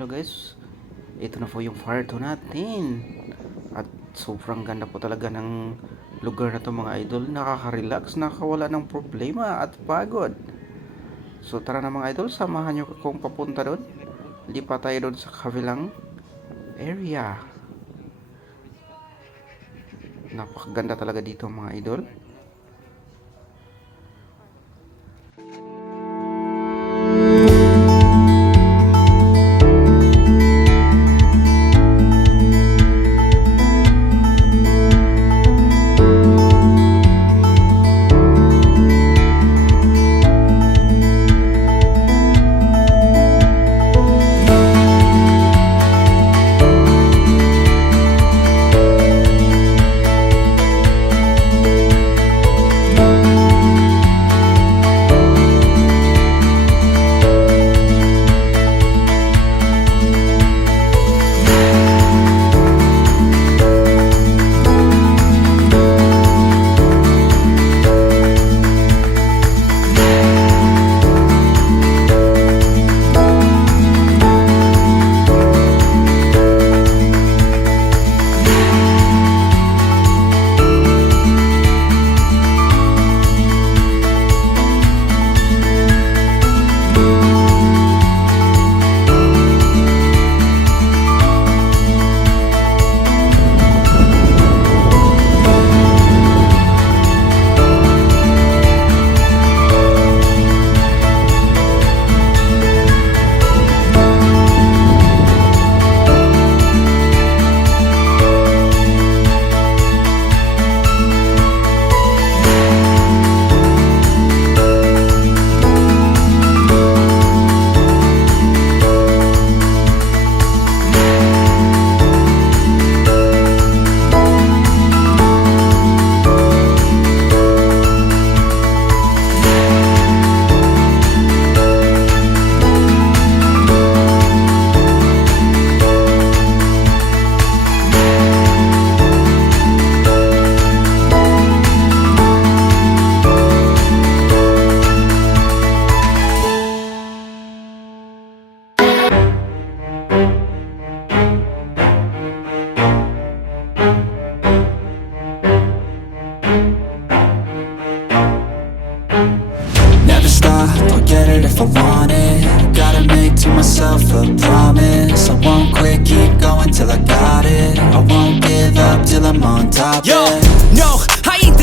Hello guys, ito na po yung fire to natin at sobrang ganda po talaga ng lugar na to mga idol nakaka-relax, nakawala ng problema at pagod so tara na mga idol, samahan nyo kung papunta doon lipa tayo doon sa kabilang area napakaganda talaga dito mga idol Never stop, I'll get it if I want it Gotta make to myself a promise I won't quit, keep going till I got it I won't give up till I'm on top, Yo, no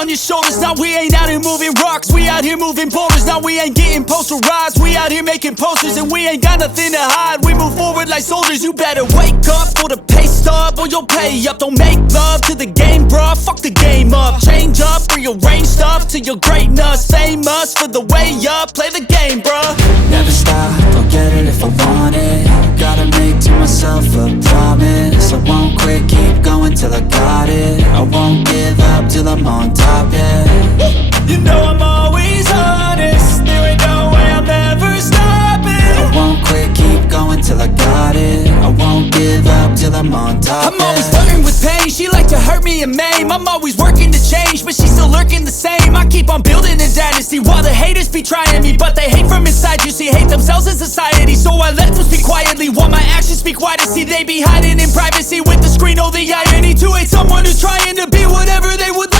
on your shoulders. Now we ain't out here moving rocks, we out here moving boulders. Now we ain't getting rides. we out here making posters, and we ain't got nothing to hide. We move forward like soldiers. You better wake up for the pay stub or you'll pay up. Don't make love to the game, bruh. Fuck the game up. Change up, rearrange stuff to your greatness. Famous for the way up. Play the game, bruh. Never stop. I'll get it if I want it. Gotta make to myself a promise. I won't quit. Keep going till I got it. I won't give up till I'm on top poppin'. You know I'm always honest. There ain't no way I'm ever stopping. I won't quit, keep going till I got it. I won't give up till I'm on top. I'm always flirting with pain. She like to hurt me and maim. I'm always working to change, but she's still lurking the same. I keep on building a dynasty while the haters be trying me, but they hate from inside. You see, hate themselves in society, so I let them speak quietly while my actions speak wider. See, they be hiding in privacy with the screen. Oh, the irony to hate someone who's trying to be whatever they would like.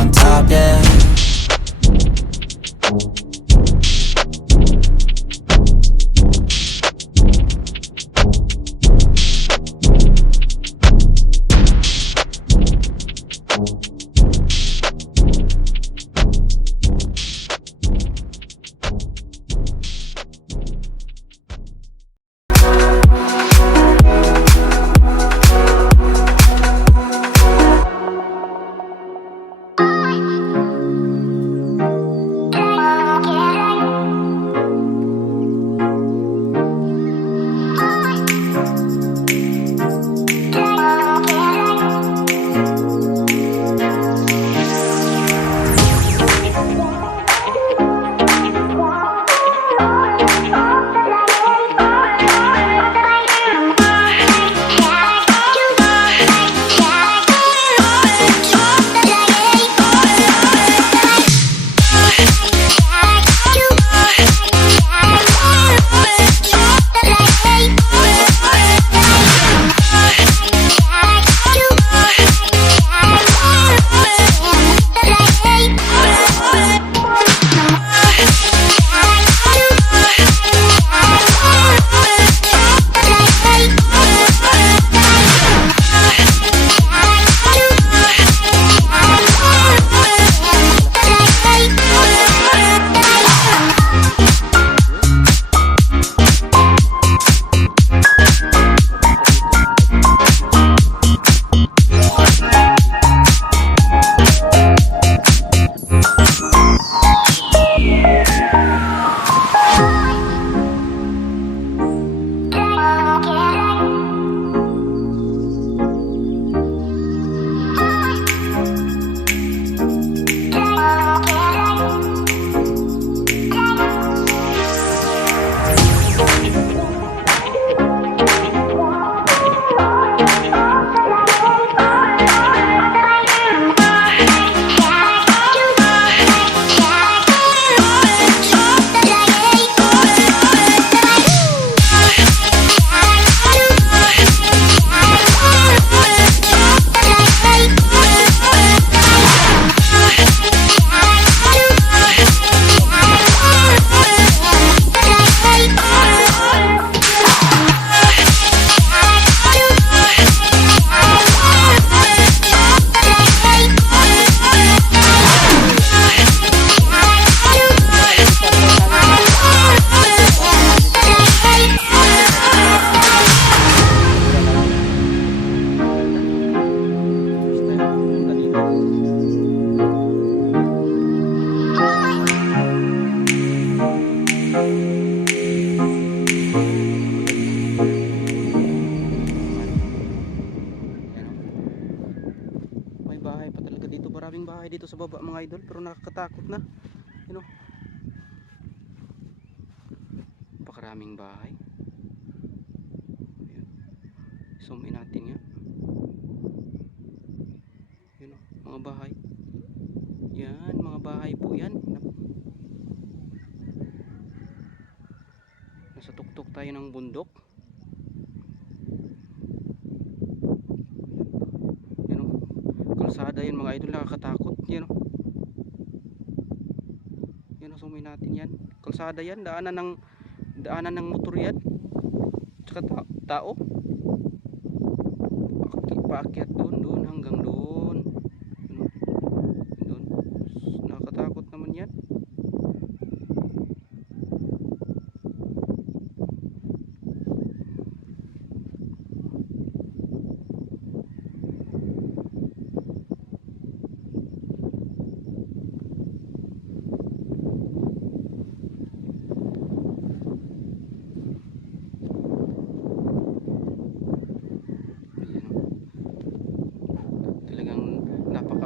maraming bahay Ayan. zoom in natin yan yun mga bahay yan mga bahay po yan nasa tuktok tayo ng bundok yan o kalsada yan mga idol nakakatakot yan o yan o sumin natin yan kalsada yan daanan ng daanan ng motor yan tsaka tao Paki, paakyat doon doon hanggang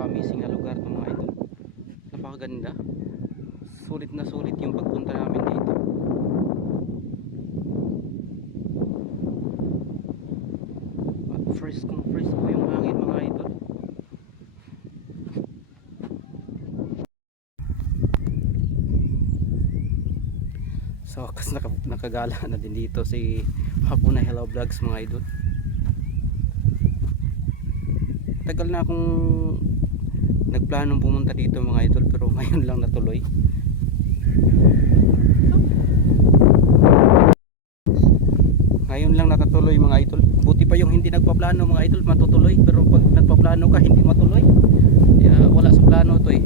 napaka-amazing na lugar to mga idol. Napakaganda. Sulit na sulit yung pagpunta namin dito. At first kong first ko yung hangin mga idol. So, kas naka, nakagala na din dito si Hapon na Hello Vlogs mga idol tagal na akong nagplanong pumunta dito mga idol pero ngayon lang natuloy ngayon lang nakatuloy mga idol buti pa yung hindi nagpaplano mga idol matutuloy pero pag nagpaplano ka hindi matuloy Kaya wala sa plano to eh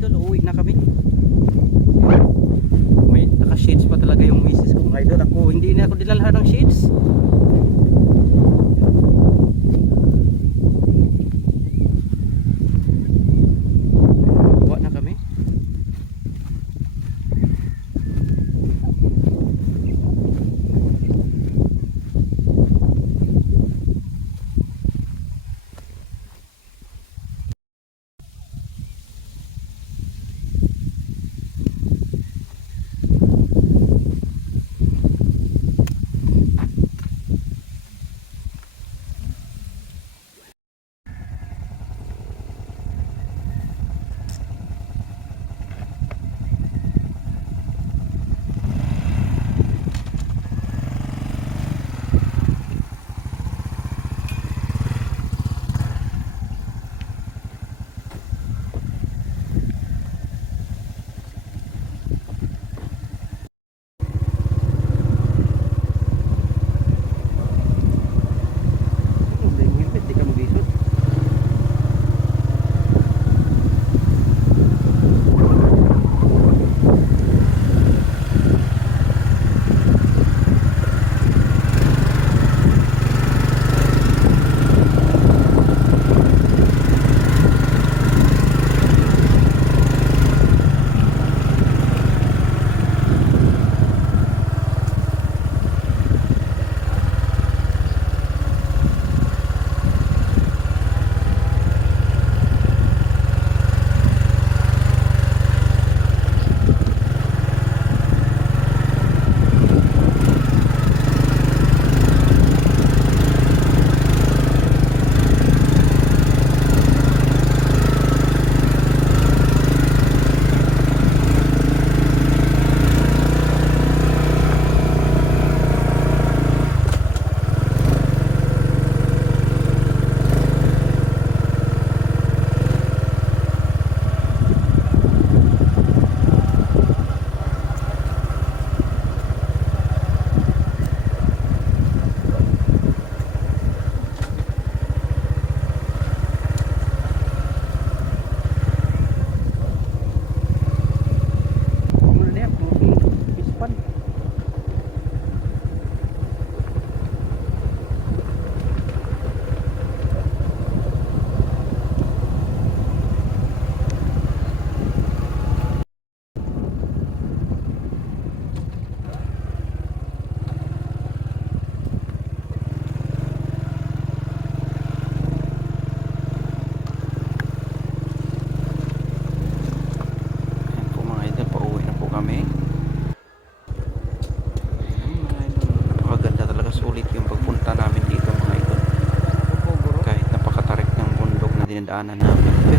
idol uuwi na kami may naka shades pa talaga yung misis ko mga idol ako hindi na ako dilalhan Jahren